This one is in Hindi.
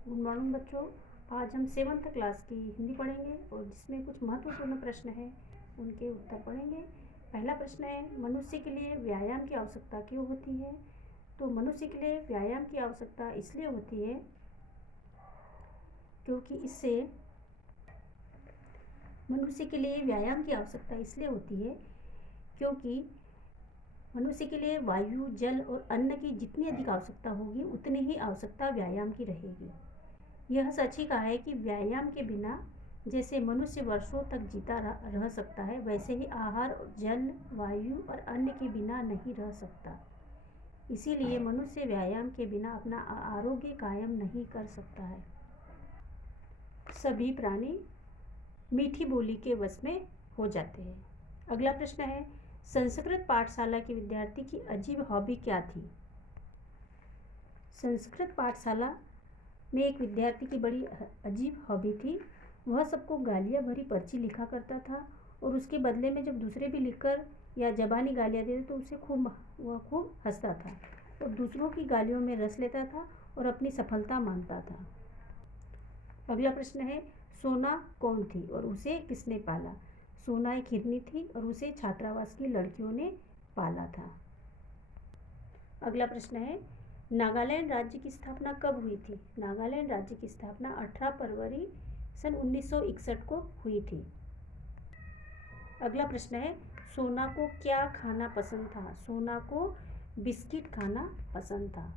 गुड मॉर्निंग बच्चों। आज हम 7th क्लास की हिंदी पढ़ेंगे और जिसमें कुछ महत्वपूर्ण प्रश्न हैं उनके उत्तर पढ़ेंगे। पहला प्रश्न है, मनुष्य के लिए व्यायाम की आवश्यकता क्यों होती है? तो मनुष्य के लिए व्यायाम की आवश्यकता इसलिए होती है क्योंकि इससे मनुष्य के लिए व्यायाम की आवश्यकता इसलिए होती है क्योंकि मनुष्य के लिए वायु, जल और अन्न की जितनी अधिक आवश्यकता होगी उतनी ही आवश्यकता व्यायाम की रहेगी। यह सच ही कहा है कि व्यायाम के बिना जैसे मनुष्य वर्षों तक जीता रह सकता है, वैसे ही आहार, जल, वायु और अन्न के बिना नहीं रह सकता। इसीलिए मनुष्य व्यायाम के बिना अपना आरोग्य कायम नहीं कर सकता है। सभी प्राणी मीठी बोली के वश में हो जाते हैं। अगला प्रश्न है, संस्कृत पाठशाला के विद्यार्थी की अजीब हॉबी क्या थी? संस्कृत पाठशाला में एक विद्यार्थी की बड़ी अजीब हॉबी थी। वह सबको गालियाँ भरी पर्ची लिखा करता था और उसके बदले में जब दूसरे भी लिखकर या ज़बानी गालियाँ देते तो वह खूब हंसता था और दूसरों की गालियों में रस लेता था और अपनी सफलता मानता था। अगला प्रश्न है, सोना कौन थी और उसे किसने पाला? सोना एक हिरनी थी और उसे छात्रावास की लड़कियों ने पाला था। अगला प्रश्न है, नागालैंड राज्य की स्थापना कब हुई थी? नागालैंड राज्य की स्थापना 18 फरवरी सन 1961 को हुई थी। अगला प्रश्न है, सोना को क्या खाना पसंद था? सोना को बिस्किट खाना पसंद था।